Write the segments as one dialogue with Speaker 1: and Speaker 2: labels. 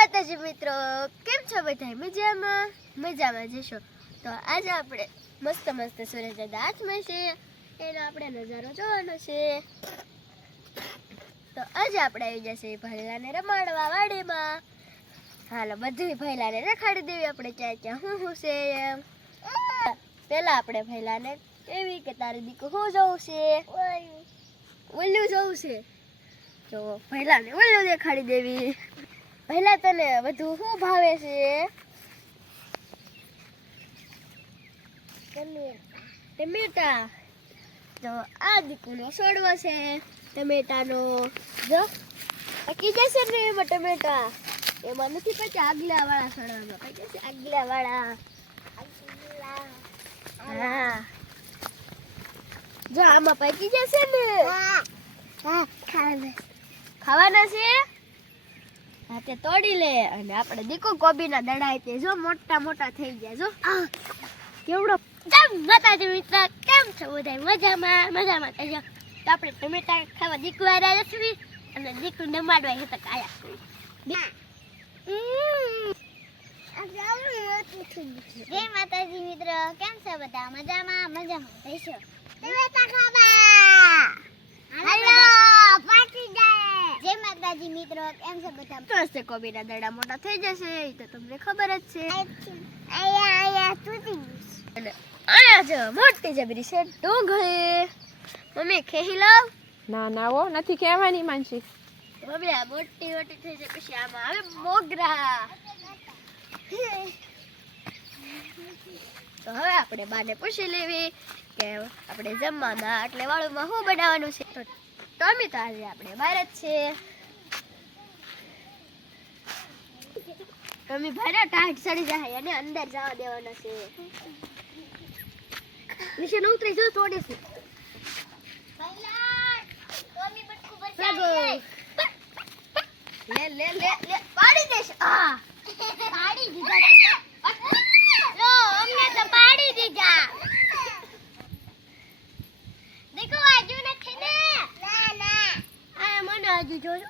Speaker 1: માતાજી મિત્રો, કેમ છો બધા મજામાં? મજામાં જશો. તો આજે આપણે મસ્ત મસ્ત સૂરજના હાથમાં છે એનો આપણે નજારો જોવાનો છે. તો આજે આપણે આવી જશે ભૈલાને રમાડવા વાડીમાં. હાલો, બધી ભૈલાને રખાડી દેવી. આપણે ક્યાં ક્યાં હું હું છે એમ. પેલા આપણે ભૈલાને એવી કે તારી દીકુ હું જવું છે? ઓલું જવું છે. તો ભૈલાને ઓલું દેખાડી દેવી. પહેલા તને બધું શું ભાવે છે? ટમેટા. તો આ દીકુનો સોડવો છે. ટમેટાનો જો પકી જશે ને એમાં ટમેટા? એમાં નથી પછી આગલા વાળા છોડવામાં પકી જશે આગલા વાળા હા. જો આમાં પકી જશે ને. ખાવાના છે? હા તે તોડી લે અને આપણે દીકુ કોબીના દડા આપીએ જો, મોટા મોટા થઈ ગયા. જો કેવડો કેમ માતાજી મિત્ર? કેમ છો બધા? મજામાં મજામાં. કહેજો તો આપણે ટમેટા ખાવા દીકુ આવ્યા છીએ અને દીકુ નમાડવા તો કાયા
Speaker 2: જય માતાજી મિત્ર. કેમ છો બધા? મજામાં મજામાં. કહેશો ટમેટા ખાવા હાલો, પાછી જાય જય માતાજી મિત્રો એમ છે બધા?
Speaker 1: તો હશે કોબીના દડા મોટા થઈ જશે એ તો તમને ખબર જ છે.
Speaker 2: આયા આયા તૂટી
Speaker 1: અને આયા જો મોટી જબરી છે ડુંગળી. મમ્મી ખેહી લાવ
Speaker 3: ના ના ઓ નથી કહેવાની માનસી.
Speaker 1: મમ્મી આ મોટી મોટી થઈ જાય પછી આમાં આવે મોગરા. તો હવે આપણે બાને પૂછી લેવી કે આપણે જમવામાં એટલે વાળુમાં શું બનાવવાનું છે? તો ટોમી તો આજે આપણે બહાર જ છે ટોમી ભારે ટાઈટ સડી જાય અને અંદર જવા દેવાનો છે. નીચે ન ઉતરી જો તોડે છે લે લે લે લે પાડી દેશ આ
Speaker 2: પાડી દીધા લો અમને તો પાડી દીધા દેખો આજુ નથી ને ના ના
Speaker 1: આ હજુ જોજો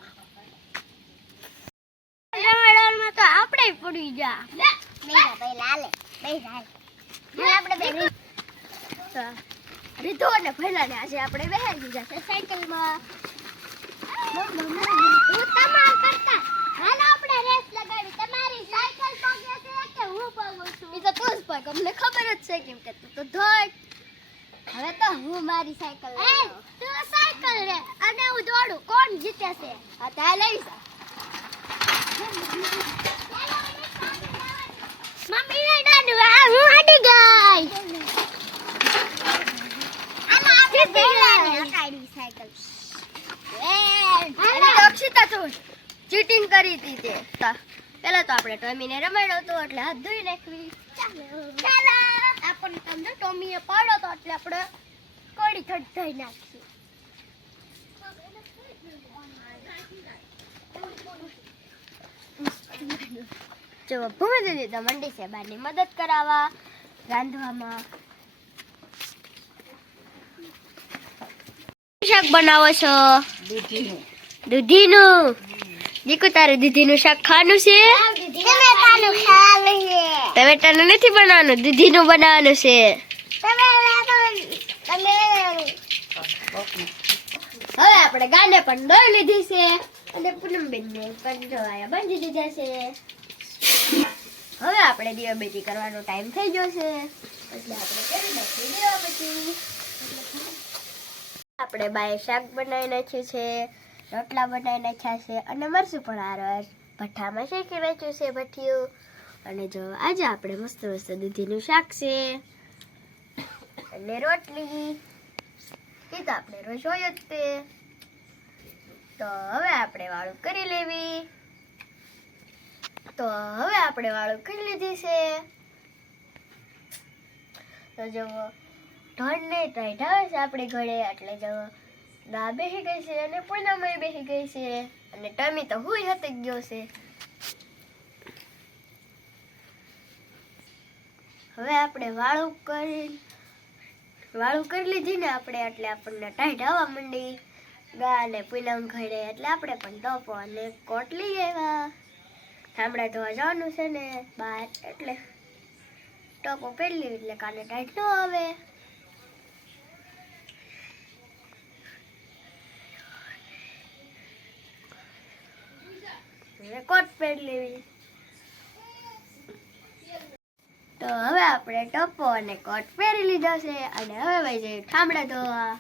Speaker 1: રમડામાં તો આપણે પડી જા.
Speaker 2: બેજા પહેલા લે બેજા હાલ આપણે બે
Speaker 1: રીધો અને ભૈલાને આજે આપણે બેહાડી દીધા છે સાયકલમાં.
Speaker 2: હું તમાર કરતા હાલો આપણે રેસ લગાડી. તમારી સાયકલ પગે છે કે હું પગું છું?
Speaker 1: એ તો તું જ પગ અમને ખબર જ છે કેમ કે તું તો ધોડ
Speaker 2: હવે તો હું મારી સાયકલ લઈ તું સાયકલ લે. અને હું દોડું. કોણ જીતે છે?
Speaker 1: આ ત્યાં લઈ જા.
Speaker 2: મમ્મી ને આ હું હાડી ગઈ. આમાં આપણે પહેલાને હટાડી સાયકલ.
Speaker 1: એ તો તું ચીટિંગ કરી હતી તે. પેલા તો આપણે ટોમીને રમાડ્યો હતો એટલે હાથ ધોઈ નાખવી.
Speaker 2: ચાલો.
Speaker 1: આપણને તમને ટોમીએ પડ્યો હતો એટલે આપણે કોડી થડ ધોઈ નાખી. જો ભૂમિ દીદી તો મંડી છે બારની મદદ કરાવવા રાંધવામાં. શાક બનાવો છો? દૂધીનું. દીકુ તારે દૂધીનું શાક ખાવાનું છે?
Speaker 2: ટમેટાનું
Speaker 1: નથી બનાવવાનું દૂધીનું બનાવવાનું છે
Speaker 2: તમે
Speaker 1: હવે આપણે ગાને પણ દોઈ લીધી છે. અને પૂનમબેન ને પણ જોવાયા બાંધી દીધા છે. હવે આપણે દીવાબત્તી કરવાનો ટાઈમ થઈ ગયો છે. એટલે આપણે કરી નાખીએ દીવાબત્તી. આપણે બાય શાક બનાવી નાખ્યું છે, રોટલા બનાવી નાખ્યા છે અને મરચું પણ આરવાર ભઠ્ઠામાં શેકી નાખ્યું છે ભઠ્ઠિયું. અને જો આજે આપણે મસ્ત મસ્ત દૂધીનું શાક છે. અને રોટલી. એ તો આપણે રસોઈ જ તે. તો હવે આપણે વાળું કરી લેવી. તો હવે આપણે વાળું કરી લીધી છે. તો જો ઢોળ ને ટાઈટ આવે છે આપણે ઘરે, એટલે જો દા બેસી ગઈ છે અને પૂનમય બેસી ગઈ છે. અને ટમી તો હુંય હતી ગયો છે. હવે આપણે વાળું કરી વાળું કરી લીધી ને આપણે, એટલે આપણને ટાઈટ આવવા માંડી. ગા ને પૂનમ ઘડે, એટલે આપણે પણ ટોપો અને કોટ લઈ આવ્યા ઠામડા ધોવા જવાનું છે ને બહાર, એટલે ટોપો પહેરી લેવી, એટલે કાને ટાઈટ ન આવે. હવે કોટ પહેરી લેવી. તો હવે આપણે ટપો અને કોટ પહેરી લીધો છે અને હવે ભાઈ જઈએ ઠામડા ધોવા.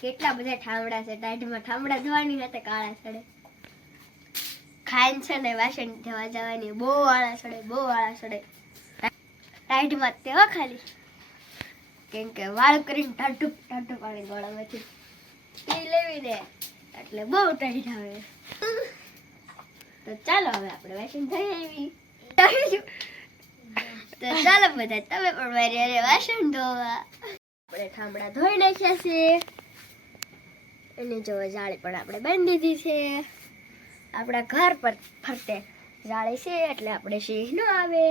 Speaker 1: કેટલા બધા ઠામડા છે? ટાઈટમાં ઠામડા ધોવાની સાથે કાળા સડે. ખાઈને છે ને વાસણ ધોવા જવાની. બહુ વાળા સડે, બહુ વાળા સડે. જ તેવા ખાલી. કેમ કે વાળ કરીને ટાટુ ટાટુક પાણી ગળામાંથી. પી લેવી ને એટલે બહુ ટાઈટ આવે તો ચાલો હવે આપણે વાસણ થઈ આવી તો ચાલો બધા, તમે પણ મારી અરે વાસણ ધોવા. આપણે ઠામડા ધોઈ નાખ્યા છે. અને જો જાળી પણ આપણે બાંધી દીધી છે. આપણા ઘર પર ફરતે જાળી છે, એટલે આપણે સિંહ ન આવે.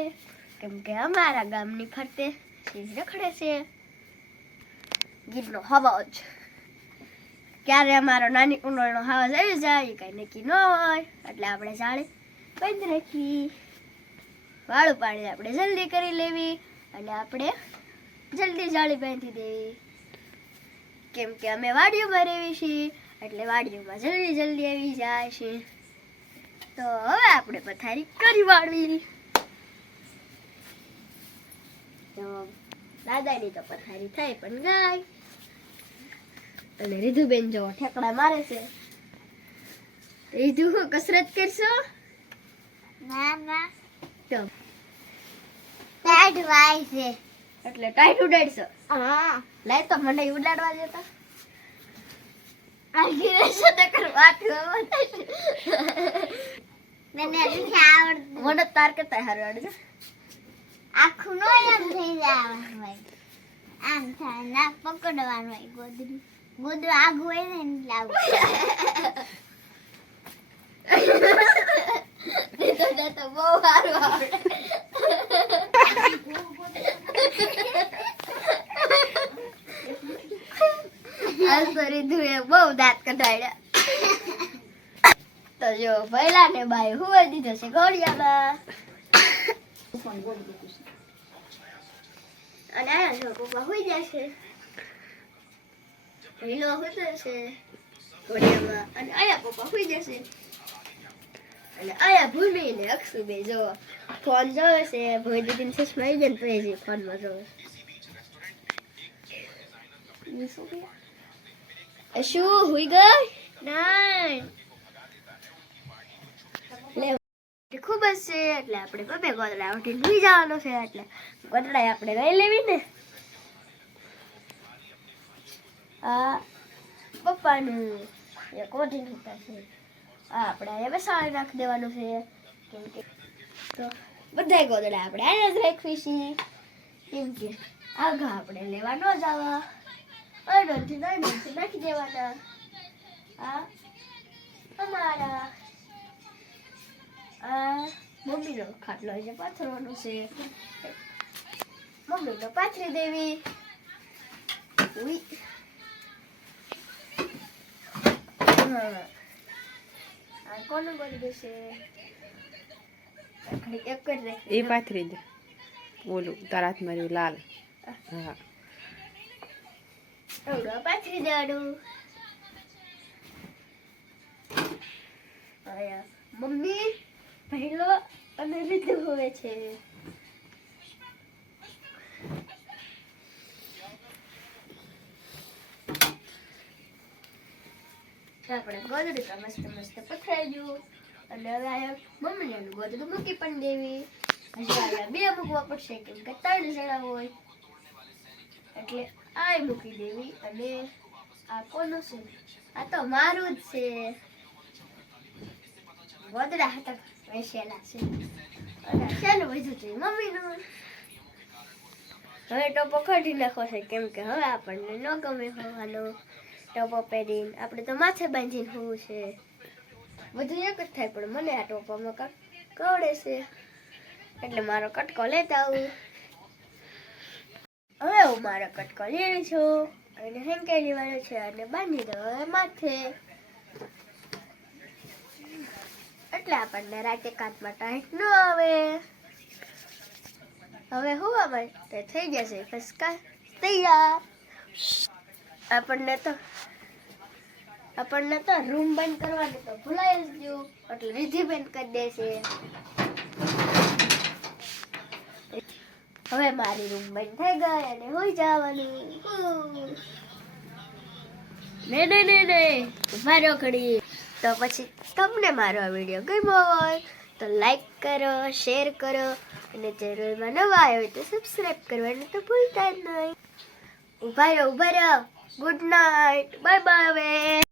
Speaker 1: કેમ કે અમારા ગામની ફરતે સિંહ રખડે છે. ગીરનો અવાજ ક્યારે અમારો નાની કુંડળનો અવાજ આવી જાય, એ કઈ નક્કી ન હોય. એટલે આપણે જાળી બંધ રાખી. વાળું પાણી આપણે જલ્દી કરી લેવી અને આપણે જલ્દી જાળી બાંધી દેવી. કેમ કે અમે વાડીઓમાં રહેવી છીએ, એટલે વાડીઓમાં જલ્દી જલ્દી આવી જાય છે. તો હવે આપણે પથારી કરી વાળવી. તો દાદાની તો પથારી થાય પણ ગાય. અને રીધુબેન જો ઠેકડા મારે છે. રીધુ કસરત કરશો?
Speaker 2: ના ના.
Speaker 1: તો.
Speaker 2: ટાઈટ વાય છે.
Speaker 1: એટલે ટાઈટ ઉડાડશો.
Speaker 2: હા.
Speaker 1: લે તો મને ઉડાડવા દેતા આખી રહેશે તો કરવા
Speaker 2: મને હજી આવડતું
Speaker 1: મને તાર કરતા હારું આવડે
Speaker 2: આખું નો એમ થઈ જાય આમ થાય ના પકડવાનું હોય ગોદડું આગું હોય ને એટલે આવું
Speaker 1: તો બહુ સારું આવડે બહુ દાંત કઢાડ્યા. તો જો પહેલા ને બાઈ હુવા દીધો છે ઘોડિયામાં. અને આ જો પપ્પા હુઈ જશે. ભૈલો છે. ઘોડિયામાં. અને આયા પપ્પા હુઈ જશે. અને આયા ભૂમિ ને અક્ષુ બે જો ફોન જોવે છે. ભોઈ દીદી ને ચશ્મા આવી જાય ને જે ફોનમાં જોવે. શું હુઈ ગઈ? ના ખૂબ જ છે. એટલે આપણે બબે ગોદડા ઉઠીને સુઈ જવાનો છે. એટલે ગોદડા આપણે લઈ લેવી ને આ પપ્પાનું એ ઓઢી મૂકતા છે આપણે હવે સાળી નાખી દેવાનું છે. કેમ કે તો બધાય ગોદડા આપણે આને જ છીએ કેમ કે આગા આપણે લેવા ન જવા. અડનથી નથી નાખી દેવાના. આ અમારા આ મમ્મીનો ખાટલો છે પાથરવાનો છે. મમ્મીનો પાથરી દેવી. ઉઈ હા આ કોનું કરી દેશે એક જ
Speaker 3: એ
Speaker 1: રાખી
Speaker 3: પાથરી દે. ઓલું તારા હાથમાં રહ્યું લાલ. હા.
Speaker 1: એવડો પાથરી આયા મમ્મી પહેલો અને લીધું હોય છે. આપણે ગોદડું તો મસ્ત મસ્ત પથરાઈ ગયું હવે આ મમ્મીને ગોદડું મૂકી પણ દેવી. હજી બે મૂકવા પડશે, કેમ કે ત્રણ જણા હોય. એટલે આ મૂકી દેવી. અને આ કોનું છે? આ તો મારું જ છે. ગોદડા હતા, વેસેલા છે. અને ચાલો બધું છે? મમ્મીનું. હવે તો પકડી નાખો છે, કેમ કે હવે આપણને ન ગમે હોવાનો. ટોપો પહેરીને. આપણે તો માથે બાંધીને હોવું છે. બધું એક જ થાય, પણ મને આ ટોપામાં કવડે છે. એટલે મારો કટકો લેતા આવું. હવે હું મારો કટકો લેવી છું. અને હેંકાઈ લેવાનો છે, અને બાંધી દો માથે. એટલે આપણને રાતે કાચમાં ટાઈટ ન આવે. હવે હોવા માટે થઈ જશે. ફસકા તૈયાર. આપણને તો આપણને તો રૂમ બંધ કરવાની તો ભૂલાઈ જ ગયું. એટલે રીધી બંધ કરી દેશે. હવે મારી રૂમ બંધ થઈ ગઈ અને હોઈ જવાનું. ને ને ને ને. મારો ઘડી. તો પછી તમને મારો આ વીડિયો ગમ્યો હોય તો લાઈક કરો શેર કરો અને ચેનલમાં નવા આવ્યો હોય તો સબસ્ક્રાઈબ કરવાનું તો ભૂલતા જ નહીં. ઊભા રહો ઊભા રહો. Good night bye bye